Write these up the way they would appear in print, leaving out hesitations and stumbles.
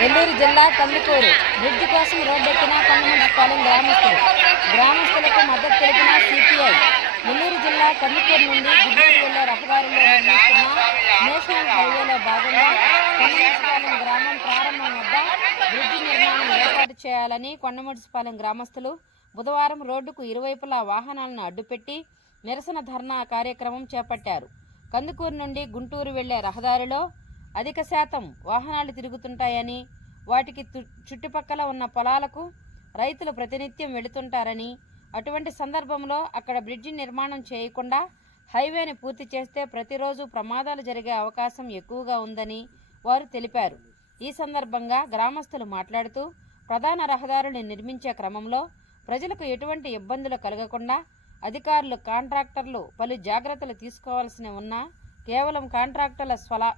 నెల్లూరు జిల్లా కందుకూరు బ్రిడ్జి కోసం రోడ్డెక్కిన కొండముడిపాలెం గ్రామస్తులకు మద్దతు తెలిపిన సిపిఐ. నెల్లూరు జిల్లా కందుకూరు నుండి గుంటూరు వెళ్లే రహదారిలో నిర్మిస్తున్న నేషనల్ హైవేలో భాగంగా కొండముడిపాలెం గ్రామం ప్రారంభం వద్ద బ్రిడ్జి నిర్మాణం ఏర్పాటు చేయాలని కొండముడిపాలెం గ్రామస్తులు బుధవారం రోడ్డుకు ఇరువైపులా వాహనాలను అడ్డుపెట్టి నిరసన ధర్నా కార్యక్రమం చేపట్టారు. కందుకూరు నుండి గుంటూరు వెళ్లే రహదారిలో అధిక శాతం వాహనాలు తిరుగుతుంటాయని, వాటికి చుట్టుపక్కల ఉన్న పొలాలకు రైతులు ప్రతినిత్యం వెళుతుంటారని, అటువంటి సందర్భంలో అక్కడ బ్రిడ్జి నిర్మాణం చేయకుండా హైవేని పూర్తి చేస్తే ప్రతిరోజు ప్రమాదాలు జరిగే అవకాశం ఎక్కువగా ఉందని వారు తెలిపారు. ఈ సందర్భంగా గ్రామస్తులు మాట్లాడుతూ ప్రధాన రహదారులు నిర్మించే క్రమంలో ప్రజలకు ఎటువంటి ఇబ్బందులు కలగకుండా అధికారులు, కాంట్రాక్టర్లు పలు జాగ్రత్తలు తీసుకోవాల్సి ఉన్నా కేవలం కాంట్రాక్టర్ల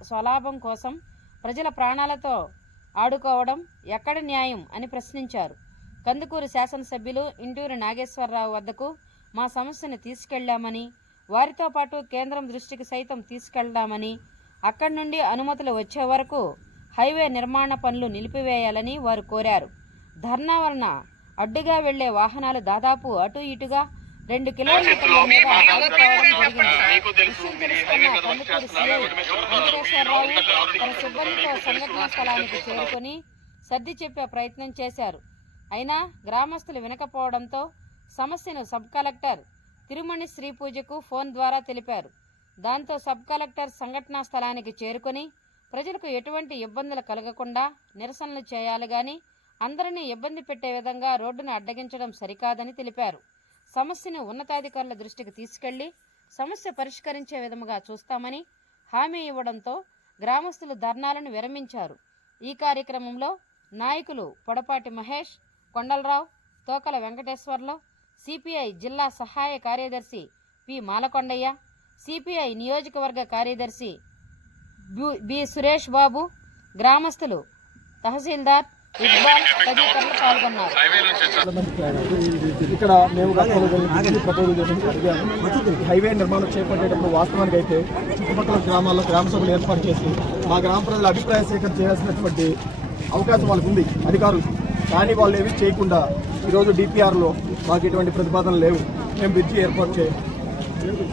స్వలాభం కోసం ప్రజల ప్రాణాలతో ఆడుకోవడం ఎక్కడ న్యాయం అని ప్రశ్నించారు. కందుకూరు శాసనసభ్యులు ఇంటూరి నాగేశ్వరరావు వద్దకు మా సమస్యను తీసుకెళ్లామని, వారితో పాటు కేంద్రం దృష్టికి సైతం తీసుకెళ్లామని, అక్కడి నుండి అనుమతులు వచ్చే వరకు హైవే నిర్మాణ పనులు నిలిపివేయాలని వారు కోరారు. ధర్నా వలన అడ్డుగా వెళ్లే వాహనాలు దాదాపు అటు ఇటుగా 2 కిలోమీటర్ల మీద ఆగిపోవడం జరిగింది. విషయం తెలుసుకున్న కందుకూరు సీఐ వెంకటేశ్వరరావు తన సిబ్బందితో సంఘటనా స్థలానికి చేరుకొని సర్ది చెప్పే ప్రయత్నం చేశారు. అయినా గ్రామస్తులు వినకపోవడంతో సమస్యను సబ్ కలెక్టర్ తిరుమణి శ్రీపూజకు ఫోన్ ద్వారా తెలిపారు. దాంతో సబ్ కలెక్టర్ సంఘటనా స్థలానికి చేరుకొని ప్రజలకు ఎటువంటి ఇబ్బందులు కలగకుండా నిరసనలు చేయాలి గాని అందరినీ ఇబ్బంది పెట్టే విధంగా రోడ్డును అడ్డగించడం సరికాదని తెలిపారు. సమస్యను ఉన్నతాధికారుల దృష్టికి తీసుకెళ్లి సమస్య పరిష్కరించే విధముగా చూస్తామని హామీ ఇవ్వడంతో గ్రామస్తులు ధర్నాలను విరమించారు. ఈ కార్యక్రమంలో నాయకులు పొడపాటి మహేష్, కొండలరావు, తోకల వెంకటేశ్వర్లు, సిపిఐ జిల్లా సహాయ కార్యదర్శి పి మాలకొండయ్య, సిపిఐ నియోజకవర్గ కార్యదర్శి బి సురేష్ బాబు, గ్రామస్తులు, తహసీల్దార్ ఇక్బాల్ తదితరులు పాల్గొన్నారు. ఇక్కడ మేము ప్రపోజల్ చేసి హైవే నిర్మాణం చేపట్టేటప్పుడు వాస్తవానికి అయితే చుట్టుపక్కల గ్రామాల్లో గ్రామ సభలు ఏర్పాటు చేసి మా గ్రామ ప్రజల అభిప్రాయ సేకరణ చేయాల్సినటువంటి అవకాశం వాళ్ళకు ఉంది అధికారులు. కానీ వాళ్ళు ఏమీ చేయకుండా ఈరోజు డిపిఆర్లో మాకు ఎటువంటి ప్రతిపాదనలు లేవు, మేము బ్రిడ్జి ఏర్పాటు చేయాలి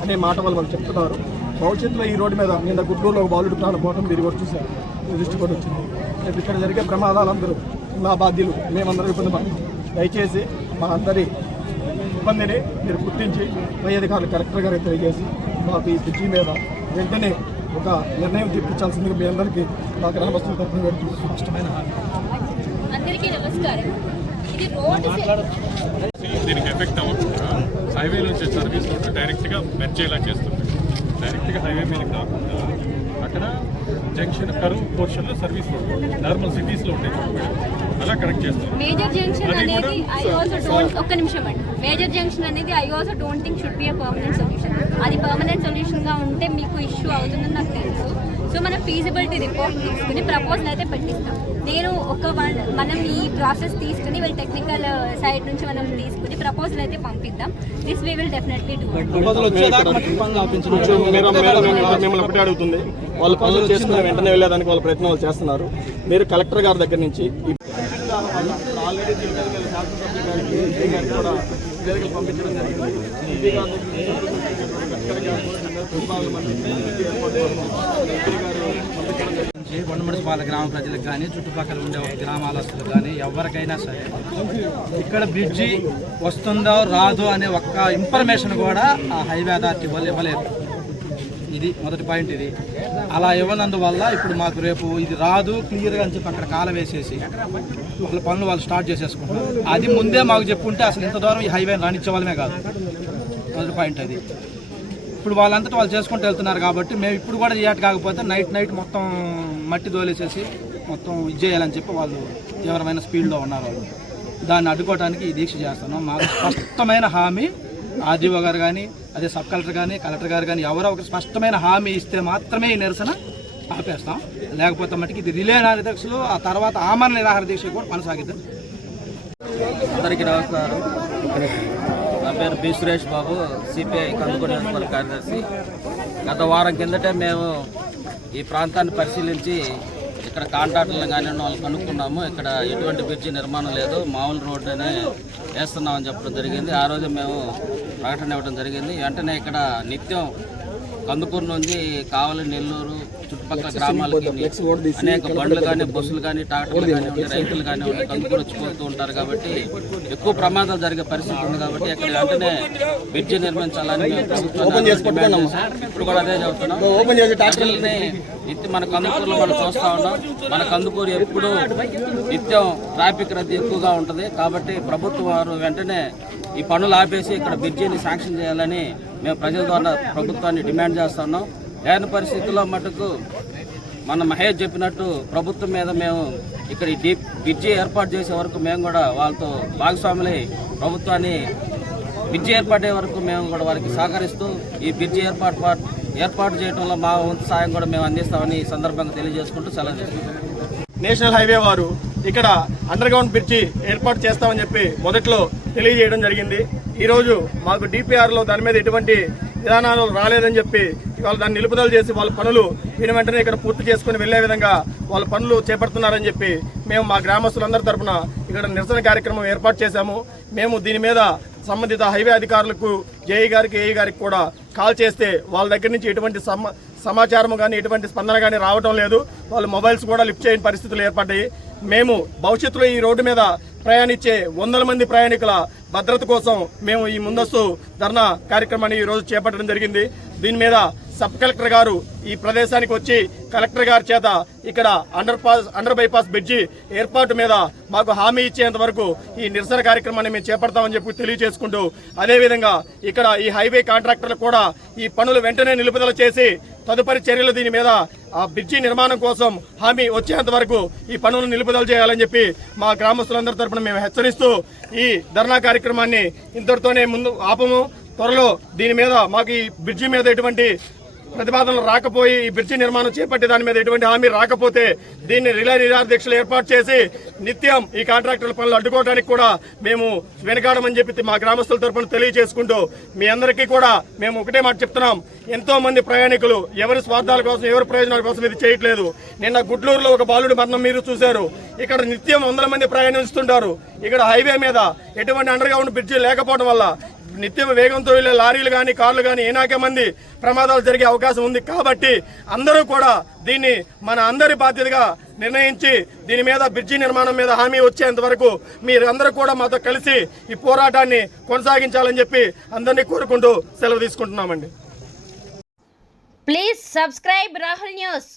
అనే మాట వాళ్ళు చెప్తున్నారు. భవిష్యత్తులో ఈ రోడ్డు మీద నిన్న గుంటూరులో ఒక బాలుడు ప్రాణం పోవడం మీరు కూడా చూశారు, దృష్టి కూడా వచ్చింది. ఇక్కడ జరిగే ప్రమాదాలందరూ నా బాధ్యులు, మేమందరం ఇబ్బంది పడి దయచేసి మా అందరి ఇబ్బందిని మీరు గుర్తించి పై అధికారులు కలెక్టర్ గారికి తెలియజేసి మాకు ఈ బ్రిడ్జి మీద వెంటనే ఒక నిర్ణయం తీర్పించాల్సిందిగా మీ అందరికీ మా గ్రామస్తుల తరఫున స్పష్టమైన దీనికి ఎఫెక్ట్ అవ్వకుండా హైవే నుంచి సర్వీస్ రోడ్డు డైరెక్ట్గా మెర్చేలా చేస్తుంది. డైరెక్ట్గా హైవే మీద కాకుండా అక్కడ జంక్షన్ కరువు పోర్షన్లో సర్వీస్ రోడ్ నార్మల్ సిటీస్లో ఉండే చోటు అలా కనెక్ట్ చేస్తాం. మేజర్ జంక్షన్ అనేది ఐ ఆల్సో డోంట్ ఒక్క నిమిషం అండి. మేజర్ జంక్షన్ అనేది I also don't think should be a permanent solution. అది పర్మనెంట్ సొల్యూషన్గా ఉంటే మీకు ఇష్యూ అవుతుందని నాకు తెలుసు. సో మనం ఫీజిబిలిటీ రిపోర్ట్ తీసుకుని ప్రపోజల్ అయితే పెట్టిస్తాం. నేను మనం ఈ ప్రాసెస్ తీసుకుని వీళ్ళు టెక్నికల్ సైడ్ నుంచి మనం తీసుకుని ప్రపోజల్ అయితే పంపిద్దాం. This we will definitely do. మిమ్మల్ని ఒకటే అడుగుతుంది, వాళ్ళు పనులు చేసుకునే వెంటనే వెళ్ళేదానికి వాళ్ళ ప్రయత్నాలు చేస్తున్నారు. మీరు కలెక్టర్ గారి దగ్గర నుంచి ఆల్రెడీ కూడా పంపించడం జరిగింది. కొండముడిపాలెం గ్రామ ప్రజలకు కానీ చుట్టుపక్కల ఉండే గ్రామాలస్తులకు కానీ ఎవరికైనా సరే ఇక్కడ బ్రిడ్జి వస్తుందో రాదో అనే ఒక్క ఇన్ఫర్మేషన్ కూడా ఆ హైవే అథారిటీ వాళ్ళు ఇవ్వలేరు. ఇది మొదటి పాయింట్. ఇది అలా ఇవ్వనందువల్ల ఇప్పుడు మాకు రేపు ఇది రాదు క్లియర్గా అని చెప్పి అక్కడ కాల వేసేసి వాళ్ళ పనులు వాళ్ళు స్టార్ట్ చేసేసుకుంటారు. అది ముందే మాకు చెప్పుకుంటే అసలు ఇంత దూరం ఈ హైవేని రానిచ్చే వాళ్ళమే కాదు. మొదటి పాయింట్ అది. ఇప్పుడు వాళ్ళంతటా వాళ్ళు చేసుకుంటూ వెళ్తున్నారు కాబట్టి మేము ఇప్పుడు కూడా రియాక్ట్ కాకపోతే నైట్ మొత్తం మట్టి దోలేసేసి మొత్తం ఇది చేయాలని చెప్పి వాళ్ళు తీవ్రమైన స్పీడ్లో ఉన్నారు. వాళ్ళు దాన్ని అడ్డుకోవడానికి ఈ దీక్ష చేస్తున్నాం. మాకు స్పష్టమైన హామీ ఆర్డీఓ గారు కానీ అదే సబ్ కలెక్టర్ కానీ కలెక్టర్ గారు కానీ ఎవరో ఒక స్పష్టమైన హామీ ఇస్తే మాత్రమే ఈ నిరసన ఆపేస్తాం. లేకపోతే మటుకు ఇది రిలే నిరాహారదీక్షలు ఆ తర్వాత ఆమరణ నిరాహార దీక్ష కూడా కొనసాగిద్దాం. అందరికీ నమస్కారం. పేరు బి సురేష్ బాబు, సిపిఐ కందుకూరు నియోజకవర్గ కార్యదర్శి. గత వారం కిందటే మేము ఈ ప్రాంతాన్ని పరిశీలించి ఇక్కడ కాంట్రాక్టర్లు కానీ వాళ్ళు కనుక్కున్నాము. ఇక్కడ ఎటువంటి బ్రిడ్జి నిర్మాణం లేదు, మామూలు రోడ్డునే వేస్తున్నామని చెప్పడం జరిగింది. ఆ రోజు మేము ప్రకటన ఇవ్వడం జరిగింది. వెంటనే ఇక్కడ నిత్యం కందుకూరు నుంచి కావలి, నెల్లూరు చుట్టుపక్కల గ్రామాలకి అనేక బండ్లు కానీ, బస్సులు కానీ, ట్రాక్టర్లు కానివ్వండి, రైతులు కానివ్వండి కందుకూరు వచ్చిపోతూ ఉంటారు. కాబట్టి ఎక్కువ ప్రమాదాలు జరిగే పరిస్థితి ఉంది. కాబట్టి ఇక్కడ వెంటనే బ్రిడ్జి నిర్మించాలని మేము ప్రభుత్వాన్ని ఇప్పుడు కూడా అదే చెబుతున్నాం. మన కందుకూరులో మనం చూస్తూ ఉన్నాం. మన కందుకూరు ఎప్పుడు నిత్యం ట్రాఫిక్ రద్దీ ఎక్కువగా ఉంటుంది. కాబట్టి ప్రభుత్వం వారు వెంటనే ఈ పనులు ఆపేసి ఇక్కడ బ్రిడ్జిని శాంక్షన్ చేయాలని మేము ప్రజల ద్వారా ప్రభుత్వాన్ని డిమాండ్ చేస్తున్నాం. లేని పరిస్థితుల్లో మటుకు మన మహేష్ చెప్పినట్టు ప్రభుత్వం మీద మేము ఇక్కడ ఈ బ్రిడ్జి ఏర్పాటు చేసే వరకు మేము కూడా వాళ్ళతో భాగస్వాములై ప్రభుత్వాన్ని బ్రిడ్జి ఏర్పాటే వరకు మేము కూడా వారికి సహకరిస్తూ ఈ బ్రిడ్జి ఏర్పాటు చేయడంలో మా వంతు సాయం కూడా మేము అందిస్తామని ఈ సందర్భంగా తెలియజేసుకుంటూ సెలవు తీసుకుంటాం. నేషనల్ హైవే వారు ఇక్కడ అండర్ గ్రౌండ్ బ్రిడ్జి ఏర్పాటు చేస్తామని చెప్పి మొదట్లో తెలియజేయడం జరిగింది. ఈరోజు మాకు డిపిఆర్లో దాని మీద ఎటువంటి విధానాలు రాలేదని చెప్పి వాళ్ళు దాన్ని నిలుపుదల చేసి వాళ్ళ పనులు దీని వెంటనే ఇక్కడ పూర్తి చేసుకుని వెళ్లే విధంగా వాళ్ళ పనులు చేపడుతున్నారని చెప్పి మేము మా గ్రామస్తులందరి తరఫున ఇక్కడ నిరసన కార్యక్రమం ఏర్పాటు చేశాము. మేము దీని మీద సంబంధిత హైవే అధికారులకు జేఈ గారికి, ఏఈ గారికి కూడా కాల్ చేస్తే వాళ్ళ దగ్గర నుంచి ఎటువంటి సమాచారం కానీ ఎటువంటి స్పందన కానీ రావడం లేదు. వాళ్ళు మొబైల్స్ కూడా లిఫ్ట్ చేయని పరిస్థితులు ఏర్పడ్డాయి. మేము భవిష్యత్తులో ఈ రోడ్డు మీద ప్రయాణించే వందల మంది ప్రయాణికుల భద్రత కోసం మేము ఈ ముందస్తు ధర్నా కార్యక్రమాన్ని ఈరోజు చేపట్టడం జరిగింది. దీని మీద సబ్ కలెక్టర్ గారు ఈ ప్రదేశానికి వచ్చి కలెక్టర్ గారి చేత ఇక్కడ అండర్ బైపాస్ బ్రిడ్జి ఏర్పాటు మీద మాకు హామీ ఇచ్చేంత వరకు ఈ నిరసన కార్యక్రమాన్ని మేము చేపడతామని చెప్పి తెలియజేసుకుంటూ, అదేవిధంగా ఇక్కడ ఈ హైవే కాంట్రాక్టర్లు కూడా ఈ పనులు వెంటనే నిలుపుదల చేసి తదుపరి చర్యలు దీని మీద ఆ బ్రిడ్జి నిర్మాణం కోసం హామీ వచ్చేంత వరకు ఈ పనులను నిలుపుదల చేయాలని చెప్పి మా గ్రామస్తులందరి తరఫున మేము హెచ్చరిస్తూ ఈ ధర్నా కార్యక్రమాన్ని ఇంతటితోనే ముందు ఆపము. త్వరలో దీని మీద మాకు ఈ బ్రిడ్జి మీద ఎటువంటి ప్రతిపాదనలు రాకపోయి ఈ బ్రిడ్జి నిర్మాణం చేపట్టి దాని మీద ఎటువంటి హామీ రాకపోతే దీన్ని రిలే నిరాదీక్షలు ఏర్పాటు చేసి నిత్యం ఈ కాంట్రాక్టర్ల పనులు అడ్డుకోవడానికి కూడా మేము వెనకాడమని చెప్పి మా గ్రామస్తుల తరఫున తెలియజేసుకుంటూ మీ అందరికీ కూడా మేము ఒకటే మాట చెప్తున్నాం. ఎంతో మంది ప్రయాణికులు ఎవరి స్వార్థాల కోసం, ఎవరి ప్రయోజనాల కోసం ఇది చేయట్లేదు. నిన్న గుడ్లూరులో ఒక బాలుడి మరణం మీరు చూశారు. ఇక్కడ నిత్యం వందల మంది ప్రయాణిస్తుంటారు. ఇక్కడ హైవే మీద ఎటువంటి అండర్ గ్రౌండ్ బ్రిడ్జి లేకపోవడం వల్ల నిత్యం వేగంతో వెళ్లే లారీలు కానీ, కార్లు కానీ ఏనాకే మంది ప్రమాదాలు జరిగే అవకాశం ఉంది. కాబట్టి అందరూ కూడా దీన్ని మన అందరి బాధ్యతగా నిర్ణయించి దీని మీద బ్రిడ్జి నిర్మాణం మీద హామీ వచ్చేంత వరకు మీరందరూ కూడా మాతో కలిసి ఈ పోరాటాన్ని కొనసాగించాలని చెప్పి అందరినీ కోరుకుంటూ సెలవు తీసుకుంటున్నామండి. Please subscribe Rahul news.